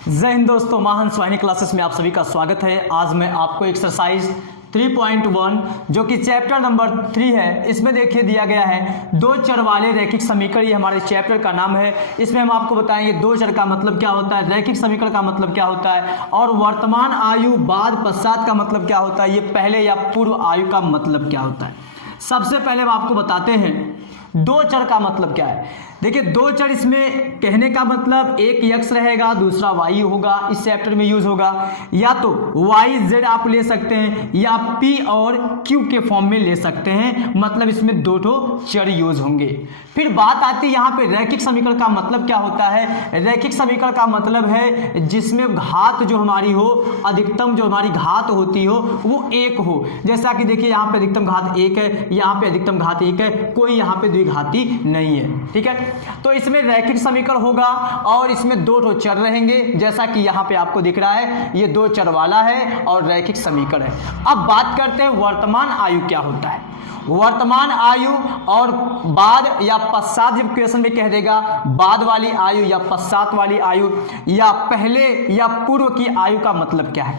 जय हिंद दोस्तों, महान स्वाहिनी क्लासेस में आप सभी का स्वागत है। आज मैं आपको एक्सरसाइज 3.1 जो कि चैप्टर नंबर 3 है, इसमें देखिए दिया गया है दो चर वाले रैखिक समीकरण। ये हमारे चैप्टर का नाम है। इसमें हम आपको बताएंगे दो चर का मतलब क्या होता है, रैखिक समीकरण का मतलब क्या होता है, और वर्तमान आयु बाद पश्चात का मतलब क्या होता है, ये पहले या पूर्व आयु का मतलब क्या होता है। सबसे पहले हम आपको बताते हैं दो चर का मतलब क्या है। देखिए दो चर, इसमें कहने का मतलब एक x रहेगा, दूसरा y होगा। इस चैप्टर में यूज होगा या तो y z आप ले सकते हैं या p और q के फॉर्म में ले सकते हैं, मतलब इसमें दो ठो चर यूज होंगे। फिर बात आती है यहाँ पे रैखिक समीकरण का मतलब क्या होता है। रैखिक समीकरण का मतलब है जिसमें घात जो हमारी हो, अधिकतम जो हमारी घात होती हो वो एक हो। जैसा कि देखिए यहाँ पे अधिकतम घात एक है, यहाँ पे अधिकतम घात एक है, कोई यहाँ पे द्विघाती नहीं है। ठीक है, तो इसमें रैखिक समीकरण होगा और इसमें दो ठो चर रहेंगे, जैसा कि यहाँ पे आपको दिख रहा है, ये दो चर वाला है और रैखिक समीकरण है। अब बात करते हैं वर्तमान आयु क्या होता है। वर्तमान आयु और बाद या पश्चात, जब क्वेश्चन में कह देगा बाद वाली आयु या पश्चात वाली आयु या पहले या पूर्व की आयु का मतलब क्या है।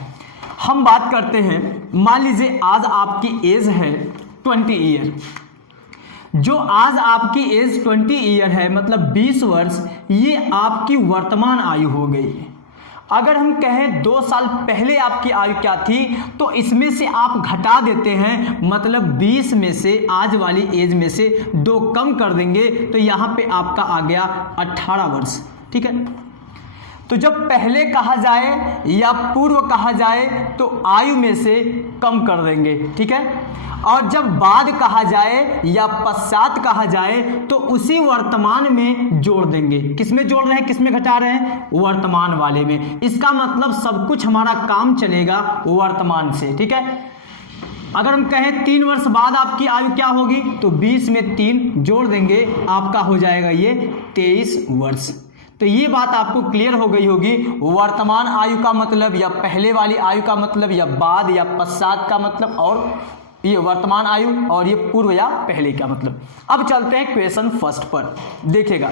हम बात करते हैं, मान लीजिए आज आपकी एज है 20 ईयर। जो आज आपकी एज 20 ईयर है, मतलब 20 वर्ष, ये आपकी वर्तमान आयु हो गई। अगर हम कहें 2 साल पहले आपकी आयु क्या थी, तो इसमें से आप घटा देते हैं, मतलब 20 में से आज वाली एज में से 2 कम कर देंगे, तो यहाँ पे आपका आ गया 18 वर्ष। ठीक है, तो जब पहले कहा जाए या पूर्व कहा जाए तो आयु में से कम कर देंगे। ठीक है, और जब बाद कहा जाए या पश्चात कहा जाए तो उसी वर्तमान में जोड़ देंगे। किसमें जोड़ रहे हैं, किसमें घटा रहे हैं, वर्तमान वाले में। इसका मतलब सब कुछ हमारा काम चलेगा वर्तमान से। ठीक है, अगर हम कहें 3 वर्ष बाद आपकी आयु क्या होगी, तो 20 में 3 जोड़ देंगे, आपका हो जाएगा ये 23 वर्ष। तो ये बात आपको क्लियर हो गई होगी, वर्तमान आयु का मतलब या पहले वाली आयु का मतलब या बाद या पश्चात का मतलब, और ये वर्तमान आयु और ये पूर्व या पहले का मतलब। अब चलते हैं क्वेश्चन फर्स्ट पर। देखिएगा,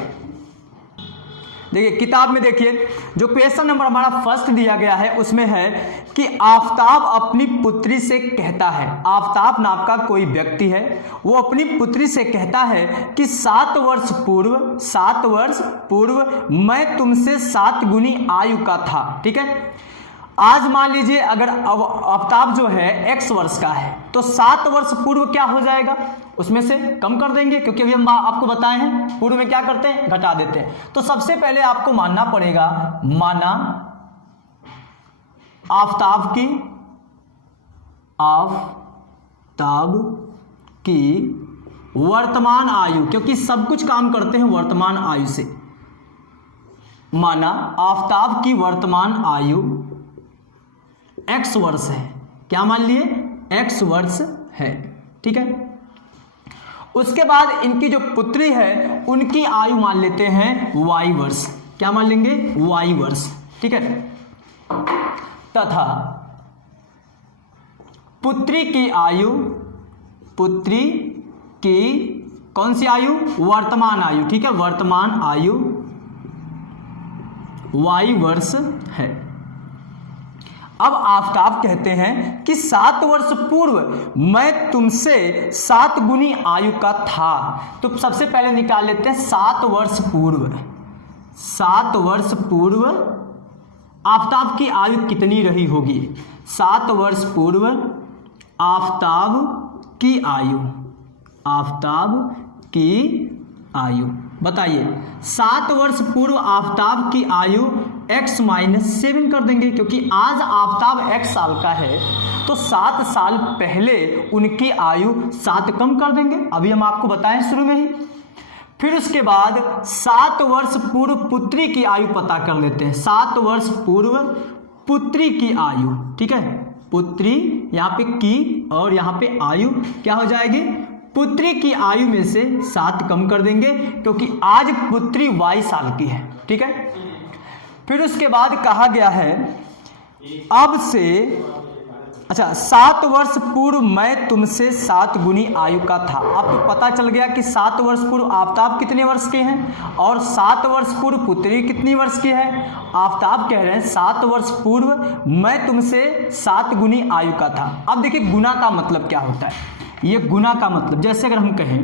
देखिए किताब में देखिए जो क्वेश्चन नंबर हमारा फर्स्ट दिया गया है उसमें है कि आफताब अपनी पुत्री से कहता है, आफताब नाम का कोई व्यक्ति है, वो अपनी पुत्री से कहता है कि 7 वर्ष पूर्व मैं तुमसे 7 गुनी आयु का था। ठीक है, आज मान लीजिए अगर आफताब जो है x वर्ष का है, तो 7 वर्ष पूर्व क्या हो जाएगा, उसमें से कम कर देंगे, क्योंकि अभी हम आपको बताए हैं पूर्व में क्या करते हैं, घटा देते हैं। तो सबसे पहले आपको मानना पड़ेगा, माना आफताब की वर्तमान आयु, क्योंकि सब कुछ काम करते हैं वर्तमान आयु से। माना आफताब की वर्तमान आयु x वर्ष है। क्या मान लिए, x वर्ष है। ठीक है, उसके बाद इनकी जो पुत्री है उनकी आयु मान लेते हैं y वर्ष। क्या मान लेंगे, y वर्ष। ठीक है, तथा पुत्री की कौन सी आयु, वर्तमान आयु। ठीक है, वर्तमान आयु y वर्ष है। अब आफताब कहते हैं कि 7 वर्ष पूर्व मैं तुमसे 7 गुनी आयु का था। तो सबसे पहले निकाल लेते हैं 7 वर्ष पूर्व। 7 वर्ष पूर्व आफताब की आयु कितनी रही होगी, 7 वर्ष पूर्व आफताब की आयु बताइए। 7 वर्ष पूर्व आफताब की आयु x-7 कर देंगे, क्योंकि आज आफताब x साल का है, तो 7 साल पहले उनकी आयु 7 कम कर देंगे, अभी हम आपको बताएं शुरू में ही। फिर उसके बाद 7 वर्ष पूर्व पुत्री की आयु पता कर लेते हैं। 7 वर्ष पूर्व पुत्री की आयु। ठीक है, पुत्री यहाँ पे की और यहाँ पे आयु क्या हो जाएगी, पुत्री की आयु में से 7 कम कर देंगे, क्योंकि आज पुत्री y साल की है। ठीक है, फिर उसके बाद कहा गया है अब से अच्छा, 7 वर्ष पूर्व मैं तुमसे 7 गुनी आयु का था। अब तो पता चल गया कि 7 वर्ष पूर्व आफताब कितने वर्ष के हैं और 7 वर्ष पूर्व पुत्री कितनी वर्ष की है। आफताब कह रहे हैं 7 वर्ष पूर्व मैं तुमसे 7 गुनी आयु का था। अब देखिए गुना का मतलब क्या होता है। ये गुना का मतलब, जैसे अगर हम कहें,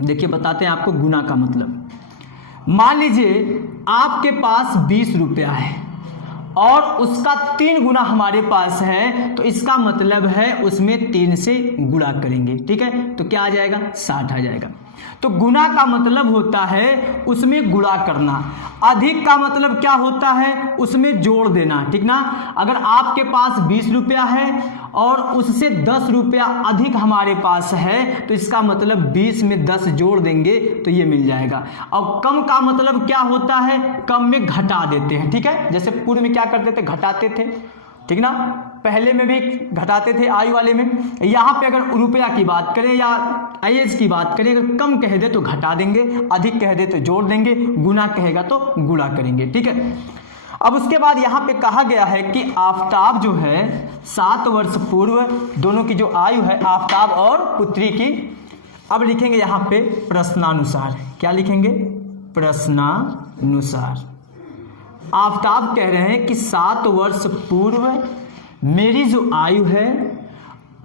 देखिए बताते हैं आपको गुना का मतलब। मान लीजिए आपके पास 20 रुपया है और उसका 3 गुना हमारे पास है, तो इसका मतलब है उसमें 3 से गुणा करेंगे। ठीक है, तो क्या आ जाएगा, 60 आ जाएगा। तो गुना का मतलब होता है उसमें गुणा करना। अधिक का मतलब क्या होता है, उसमें जोड़ देना। ठीक ना, अगर आपके पास 20 रुपया है और उससे 10 रुपया अधिक हमारे पास है, तो इसका मतलब 20 में 10 जोड़ देंगे तो ये मिल जाएगा। और कम का मतलब क्या होता है, कम में घटा देते हैं। ठीक है, जैसे पूर्व में क्या करते थे, घटाते थे। ठीक ना, पहले में भी घटाते थे आयु वाले में। यहाँ पे अगर रुपया की बात करें या एज की बात करें, अगर कम कह दे तो घटा देंगे, अधिक कह दे तो जोड़ देंगे, गुना कहेगा तो गुणा करेंगे। ठीक है, अब उसके बाद यहाँ पे कहा गया है कि आफताब जो है 7 वर्ष पूर्व, दोनों की जो आयु है आफताब और पुत्री की। अब लिखेंगे यहाँ पे प्रश्नानुसार। क्या लिखेंगे, प्रश्नानुसार। आफताब कह रहे हैं कि 7 वर्ष पूर्व मेरी जो आयु है,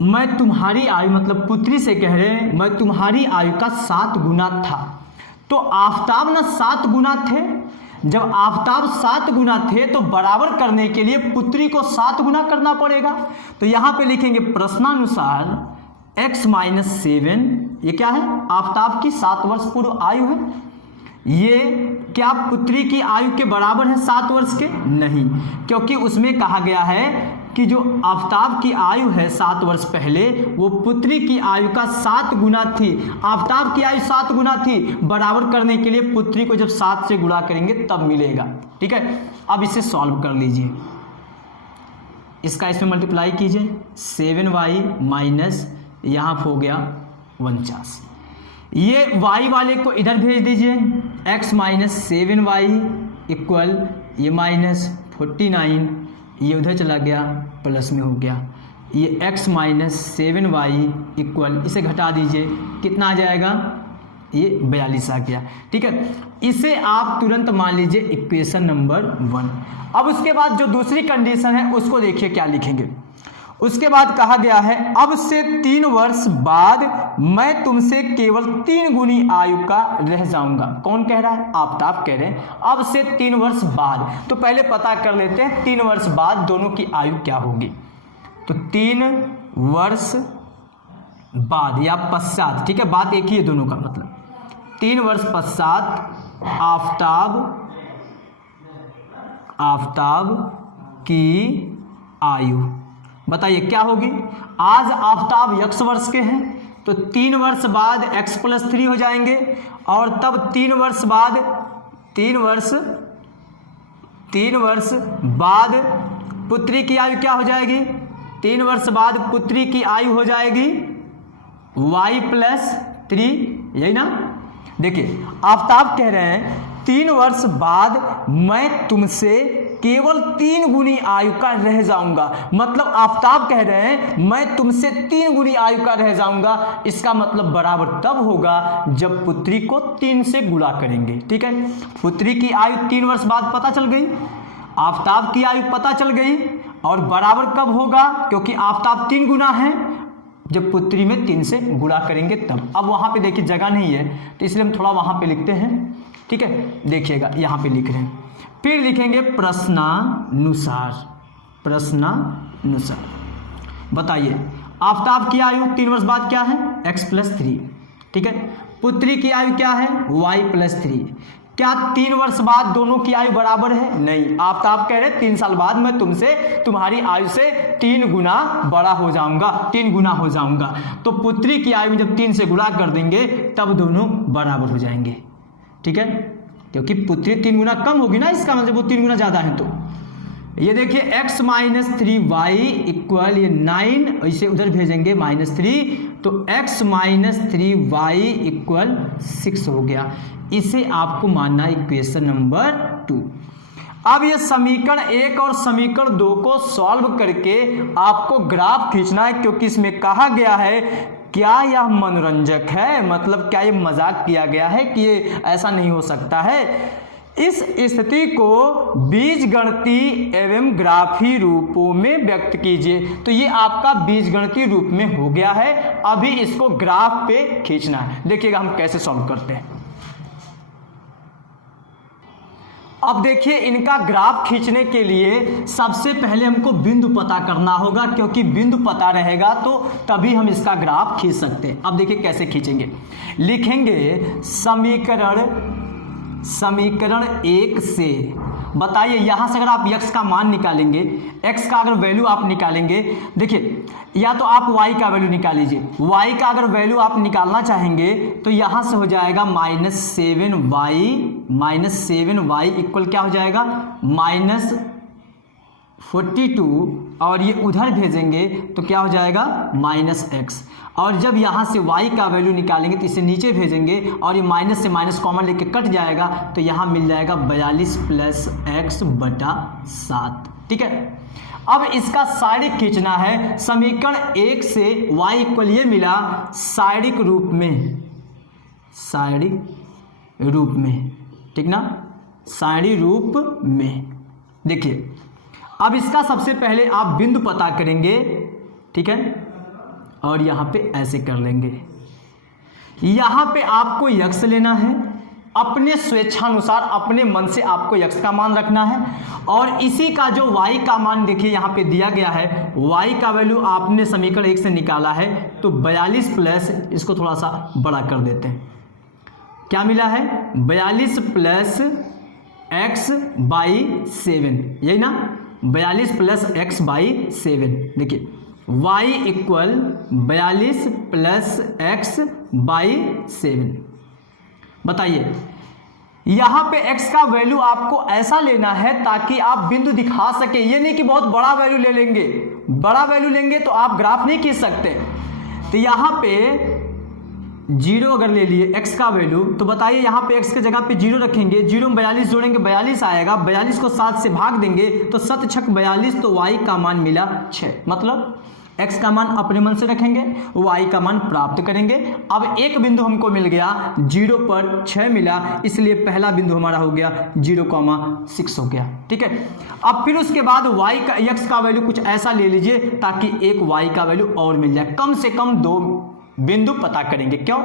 मैं तुम्हारी आयु, मतलब पुत्री से कह रहे हैं मैं तुम्हारी आयु का 7 गुना था। तो आफताब ना 7 गुना थे। जब आफताब 7 गुना थे तो बराबर करने के लिए पुत्री को 7 गुना करना पड़ेगा। तो यहाँ पे लिखेंगे प्रश्नानुसार x - 7, ये क्या है, आफताब की 7 वर्ष पूर्व आयु है। ये क्या पुत्री की आयु के बराबर है 7 वर्ष के? नहीं, क्योंकि उसमें कहा गया है कि जो आफताब की आयु है 7 वर्ष पहले, वो पुत्री की आयु का 7 गुना थी। आफताब की आयु 7 गुना थी, बराबर करने के लिए पुत्री को जब 7 से गुणा करेंगे तब मिलेगा। ठीक है, अब इसे सॉल्व कर लीजिए, इसका इसमें मल्टीप्लाई कीजिए। 7y माइनस यहाँ हो गया 49, ये y वाले को इधर भेज दीजिए। x - 7y इक्वल ये -49, ये उधर चला गया, प्लस में हो गया। ये x - 7y इक्वल, इसे घटा दीजिए, कितना आ जाएगा, ये 42 आ गया। ठीक है, इसे आप तुरंत मान लीजिए इक्वेशन नंबर 1। अब उसके बाद जो दूसरी कंडीशन है उसको देखिए क्या लिखेंगे। उसके बाद कहा गया है अब से 3 वर्ष बाद मैं तुमसे केवल 3 गुनी आयु का रह जाऊंगा। कौन कह रहा है, आफताब कह रहे हैं अब से 3 वर्ष बाद। तो पहले पता कर लेते हैं 3 वर्ष बाद दोनों की आयु क्या होगी। तो 3 वर्ष बाद या पश्चात, ठीक है, बात एक ही है दोनों का मतलब। 3 वर्ष पश्चात आफताब की आयु बताइए क्या होगी। आज आफताब x वर्ष के हैं, तो 3 वर्ष बाद x + 3 हो जाएंगे, और तब 3 वर्ष बाद 3 वर्ष बाद पुत्री की आयु क्या हो जाएगी। 3 वर्ष बाद पुत्री की आयु हो जाएगी y + 3, यही ना। देखिए आफताब कह रहे हैं 3 वर्ष बाद मैं तुमसे केवल 3 गुनी आयु का रह जाऊंगा। मतलब आफताब कह रहे हैं मैं तुमसे 3 गुनी आयु का रह जाऊंगा। इसका मतलब बराबर तब होगा जब पुत्री को 3 से गुणा करेंगे। ठीक है, पुत्री की आयु 3 वर्ष बाद पता चल गई, आफताब की आयु पता चल गई, और बराबर कब होगा, क्योंकि आफताब 3 गुना है, जब पुत्री में 3 से गुणा करेंगे तब। अब वहां पे देखिए जगह नहीं है तो इसलिए हम थोड़ा वहां पे लिखते हैं। ठीक है, देखिएगा यहाँ पे लिख रहे हैं, फिर लिखेंगे प्रश्नानुसार। बताइए आफताब की आयु 3 वर्ष बाद क्या है, x + 3। ठीक है, पुत्री की आयु क्या है, y + 3। क्या 3 वर्ष बाद दोनों की आयु बराबर है? नहीं, आफताब कह रहे 3 साल बाद मैं तुमसे तुम्हारी आयु से 3 गुना बड़ा हो जाऊंगा, 3 गुना हो जाऊंगा। तो पुत्री की आयु जब 3 से गुणा कर देंगे तब दोनों बराबर हो जाएंगे। ठीक है, क्योंकि पुत्री 3 गुना कम होगी ना, इसका मतलब वो 3 गुना ज्यादा है। तो ये देखिए x - 3y इक्वल ये 9, इसे उधर भेजेंगे -3, तो x - 3y इक्वल 6 हो गया। इसे आपको मानना इक्वेशन नंबर 2। अब ये समीकरण 1 और समीकरण 2 को सॉल्व करके आपको ग्राफ खींचना है, क्योंकि इसमें कहा गया है क्या यह मनोरंजक है, मतलब क्या ये मजाक किया गया है कि ये ऐसा नहीं हो सकता है। इस स्थिति को बीजगणितीय एवं ग्राफी रूपों में व्यक्त कीजिए। तो ये आपका बीजगणितीय रूप में हो गया है, अभी इसको ग्राफ पे खींचना है। देखिएगा हम कैसे सॉल्व करते हैं। अब देखिए इनका ग्राफ खींचने के लिए सबसे पहले हमको बिंदु पता करना होगा, क्योंकि बिंदु पता रहेगा तो तभी हम इसका ग्राफ खींच सकते हैं। अब देखिए कैसे खींचेंगे। लिखेंगे समीकरण 1 से, बताइए यहां से अगर आप x का मान निकालेंगे, x का अगर वैल्यू आप निकालेंगे, देखिए या तो आप y का वैल्यू निकाल लीजिए। y का अगर वैल्यू आप निकालना चाहेंगे तो यहां से हो जाएगा -7y इक्वल क्या हो जाएगा -42, और ये उधर भेजेंगे तो क्या हो जाएगा -x। और जब यहाँ से y का वैल्यू निकालेंगे तो इसे नीचे भेजेंगे और ये माइनस से माइनस कॉमन लेके कट जाएगा, तो यहाँ मिल जाएगा 42 + x/7। ठीक है, अब इसका साइडिक खींचना है। समीकरण 1 से y इक्वल ये मिला साइडिक रूप में, ठीक ना, साइडिक रूप में। देखिए अब इसका सबसे पहले आप बिंदु पता करेंगे, ठीक है, और यहाँ पे ऐसे कर लेंगे। यहाँ पे आपको x लेना है, अपने स्वेच्छानुसार अपने मन से आपको x का मान रखना है, और इसी का जो y का मान देखिए यहाँ पे दिया गया है, y का वैल्यू आपने समीकरण 1 से निकाला है, तो 42 प्लस, इसको थोड़ा सा बड़ा कर देते हैं, क्या मिला है 42 + x/7, यही ना, 42 + x/7। देखिए y इक्वल 42 + x/7। बताइए यहाँ पे x का वैल्यू आपको ऐसा लेना है ताकि आप बिंदु दिखा सके, ये नहीं कि बहुत बड़ा वैल्यू ले लेंगे, बड़ा वैल्यू लेंगे तो आप ग्राफ नहीं खींच सकते। तो यहाँ पे 0 अगर ले लिए x का वैल्यू, तो बताइए यहाँ पे x के जगह पे 0 रखेंगे, 0 में 42 जोड़ेंगे 42 आएगा, 42 को 7 से भाग देंगे तो 7 × 6 42, तो y का मान मिला 6। मतलब x का मान अपने मन से रखेंगे, y का मान प्राप्त करेंगे। अब एक बिंदु हमको मिल गया 0 पर 6 मिला, इसलिए पहला बिंदु हमारा हो गया 0,6 हो गया। ठीक है, अब फिर उसके बाद x का वैल्यू कुछ ऐसा ले लीजिए ताकि एक y का वैल्यू और मिल जाए। कम से कम 2 बिंदु पता करेंगे, क्यों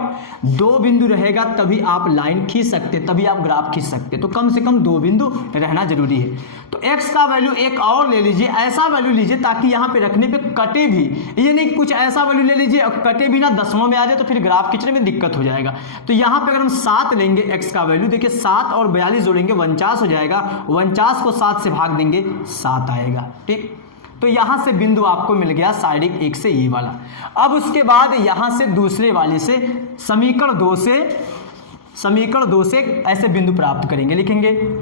2 बिंदु रहेगा तभी आप लाइन खींच सकते, तभी आप ग्राफ खींच सकते, तो कम से कम 2 बिंदु रहना जरूरी है। तो x का वैल्यू एक और ले लीजिए, ऐसा वैल्यू लीजिए ताकि यहाँ पे रखने पे कटे भी, ये नहीं कुछ ऐसा वैल्यू ले लीजिए और कटे भी ना, दशमों में आ जाए तो फिर ग्राफ खींचने में दिक्कत हो जाएगा। तो यहाँ पे अगर हम 7 लेंगे x का वैल्यू, देखिए 7 और 42 जोड़ेंगे 49 हो जाएगा, 49 को 7 से भाग देंगे 7 आएगा। ठीक, तो यहां से बिंदु आपको मिल गया साइडिक 1 से ये वाला। अब उसके बाद यहां से दूसरे वाले से समीकरण 2 से ऐसे बिंदु प्राप्त करेंगे। लिखेंगे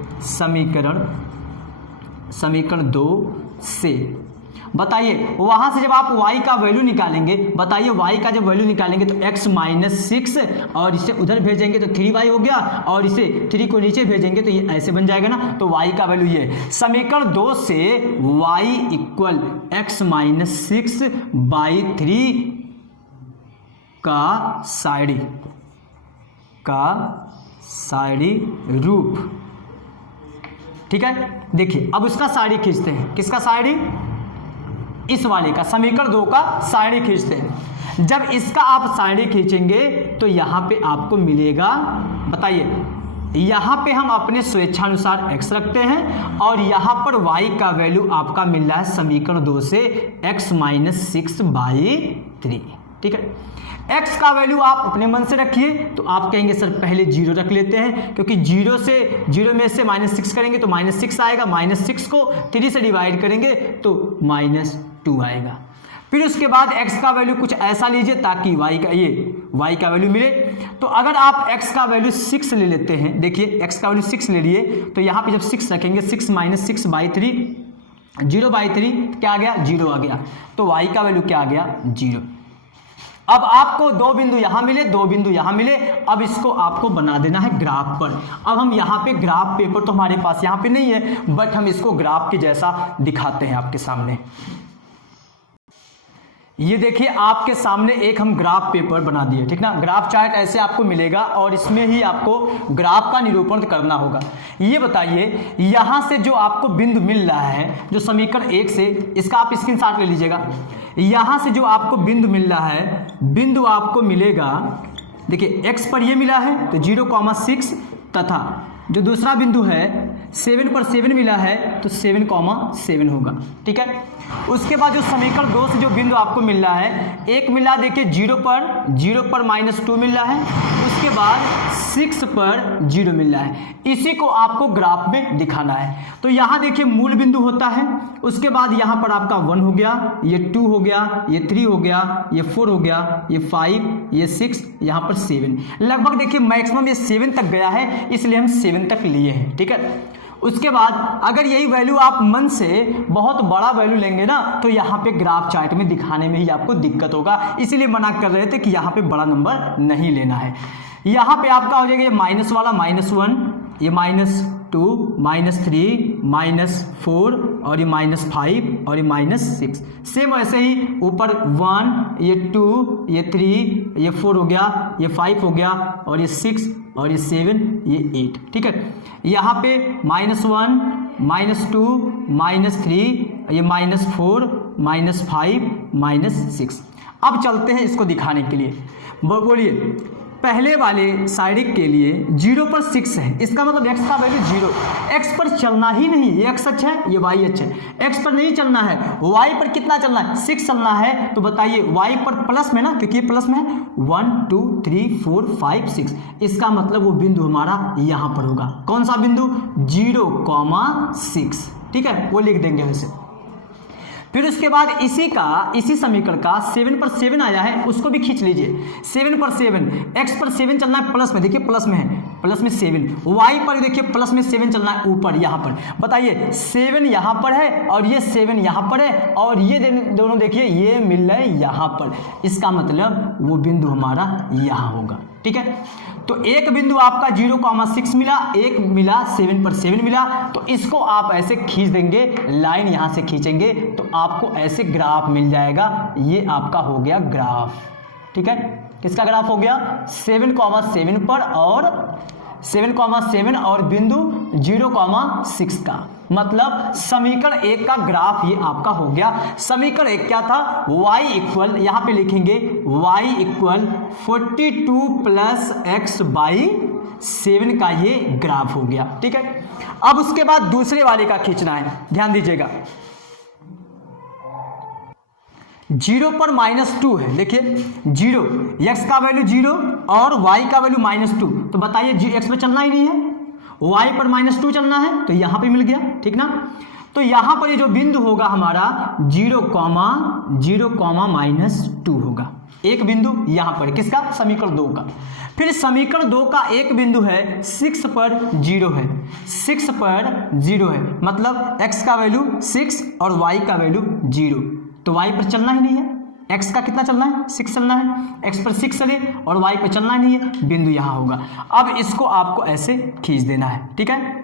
समीकरण 2 से, बताइए वहां से जब आप y का वैल्यू निकालेंगे, बताइए y का जब वैल्यू निकालेंगे तो x -6 और इसे उधर भेजेंगे तो 3y हो गया, और इसे 3 को नीचे भेजेंगे तो ये ऐसे बन जाएगा ना, तो y का वैल्यू ये। समीकरण 2 से y इक्वल x -6/3 का साइडी रूप। ठीक है, देखिए अब उसका साइडी खींचते हैं। किसका साइडी? इस वाले का, समीकरण 2 का साइडी खींचते हैं। जब इसका आप साइडी खींचेंगे तो यहां पे आपको मिलेगा, बताइए यहां पे हम अपने स्वेच्छानुसार x रखते हैं और यहां पर y का वैल्यू आपका मिल रहा है समीकरण 2 से x -6/3। ठीक है, x का वैल्यू आप अपने मन से रखिए, तो आप कहेंगे सर पहले 0 रख लेते हैं, क्योंकि 0 में से -6 करेंगे तो -6 आएगा, -6 को 3 से डिवाइड करेंगे तो -2 आएगा। फिर उसके बाद x का वैल्यू कुछ ऐसा लीजिए ताकि y का वैल्यू मिले। तो अगर आप x का वैल्यू 6 ले लेते हैं, देखिए x का वैल्यू 6 ले लिए, तो यहाँ पे जब 6 रखेंगे 6 -6/3, 0/3 क्या आ गया 0 आ गया, तो y का वैल्यू क्या आ गया 0। अब आपको दो बिंदु यहां मिले, दो बिंदु यहां मिले, अब इसको आपको बना देना है ग्राफ पर। अब हम यहां पे ग्राफ पेपर तो हमारे पास यहां पे नहीं है, बट हम इसको ग्राफ के जैसा दिखाते हैं आपके सामने। ये देखिए आपके सामने एक हम ग्राफ पेपर बना दिए, ठीक ना। ग्राफ चार्ट ऐसे आपको मिलेगा और इसमें ही आपको ग्राफ का निरूपण करना होगा। ये बताइए यहां से जो आपको बिंदु मिल रहा है, जो समीकरण 1 से, इसका आप स्क्रीनशॉट ले लीजिएगा। यहां से जो आपको बिंदु मिल रहा है, बिंदु आपको मिलेगा, देखिए x पर ये मिला है तो 0,6 तथा जो दूसरा बिंदु है 7 पर 7 मिला है तो 7,7 होगा, ठीक है। उसके बाद जो समीकरण 2 से जो बिंदु आपको मिल रहा है, एक मिला देखिए 0 पर -2 मिल रहा है, उसके बाद 6 पर 0 मिल रहा है। इसी को आपको ग्राफ में दिखाना है। तो यहाँ देखिए मूल बिंदु होता है, उसके बाद यहाँ पर आपका 1 हो गया, ये 2 हो गया, ये 3 हो गया, ये 4 हो गया, ये 5, ये 6, यहाँ पर 7। लगभग देखिए मैक्सिमम ये 7 तक गया है, इसलिए हम 7 तक लिए हैं, ठीक है। उसके बाद अगर यही वैल्यू आप मन से बहुत बड़ा वैल्यू लेंगे ना, तो यहाँ पे ग्राफ चार्ट में दिखाने में ही आपको दिक्कत होगा, इसीलिए मना कर रहे थे कि यहाँ पे बड़ा नंबर नहीं लेना है। यहाँ पे आपका हो जाएगा ये माइनस वाला -1, ये -2, -3, -4 और ये -5 और ये -6। सेम ऐसे ही ऊपर 1, ये 2, ये 3, ये 4 हो गया, ये 5 हो गया और ये 6 और ये 7, ये 8, ठीक है। यहाँ पे -1, -2, -3, ये -4, -5, -6। अब चलते हैं इसको दिखाने के लिए। बोलिए पहले वाले साइड के लिए 0 पर 6 है, इसका मतलब x का वैल्यू 0, x पर चलना ही नहीं, ये x अक्ष है, ये y अक्ष है, x पर नहीं चलना है, y पर कितना चलना है, 6 चलना है। तो बताइए y पर प्लस में ना, क्योंकि ये प्लस में है, 1 2 3 4 5 6, इसका मतलब वो बिंदु हमारा यहाँ पर होगा। कौन सा बिंदु, 0,6, ठीक है, वो लिख देंगे वैसे। फिर उसके बाद इसी समीकरण का 7 पर 7 आया है, उसको भी खींच लीजिए। 7 पर 7, x पर 7 चलना है प्लस में, देखिए प्लस में है, प्लस में 7, y पर देखिए प्लस में 7 चलना है ऊपर यहाँ पर। बताइए 7 यहाँ पर है और ये 7 यहाँ पर है और ये दोनों देखिए ये मिल रहा है यहाँ पर, इसका मतलब वो बिंदु हमारा यहाँ होगा, ठीक है। तो एक बिंदु आपका 0,6 मिला, एक मिला 7 पर 7 मिला, तो इसको आप ऐसे खींच देंगे, लाइन यहां से खींचेंगे तो आपको ऐसे ग्राफ मिल जाएगा। ये आपका हो गया ग्राफ, ठीक है। किसका ग्राफ हो गया, 7,7 पर और 7,7 और बिंदु 0,6 का, मतलब समीकरण 1 का ग्राफ ये आपका हो गया। समीकरण 1 क्या था, y इक्वल, यहाँ पे लिखेंगे y इक्वल 42 प्लस x/7 का ये ग्राफ हो गया, ठीक है। अब उसके बाद दूसरे वाले का खींचना है, ध्यान दीजिएगा। 0 पर -2 है, देखिए 0, x का वैल्यू 0 और y का वैल्यू -2, तो बताइए x पे चलना ही नहीं है, y पर -2 चलना है, तो यहाँ पे मिल गया, ठीक ना। तो यहाँ पर ये जो बिंदु होगा हमारा 0,0,-2 होगा, एक बिंदु यहाँ पर, किसका, समीकरण 2 का। फिर समीकरण 2 का एक बिंदु है 6 पर 0 है, 6 पर 0 है, मतलब x का वैल्यू 6 और y का वैल्यू 0, तो y पर चलना ही नहीं है, x का कितना चलना है, 6 चलना है, x पर 6 चले और y पर चलना नहीं है, बिंदु यहाँ होगा। अब इसको आपको ऐसे खींच देना है, ठीक है।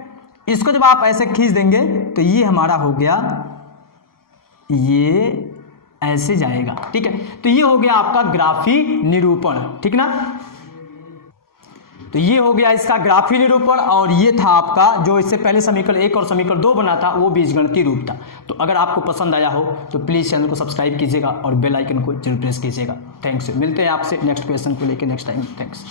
इसको जब आप ऐसे खींच देंगे तो ये हमारा हो गया, ये ऐसे जाएगा, ठीक है। तो ये हो गया आपका ग्राफी निरूपण, ठीक ना। तो ये हो गया इसका ग्राफी निरूपण, और ये था आपका जो इससे पहले समीकरण 1 और समीकरण 2 बना था, वो बीजगणितीय रूप था। तो अगर आपको पसंद आया हो तो प्लीज़ चैनल को सब्सक्राइब कीजिएगा और बेल आइकन को जरूर प्रेस कीजिएगा। थैंक्स, मिलते हैं आपसे नेक्स्ट क्वेश्चन को लेकर नेक्स्ट टाइम। थैंक्स।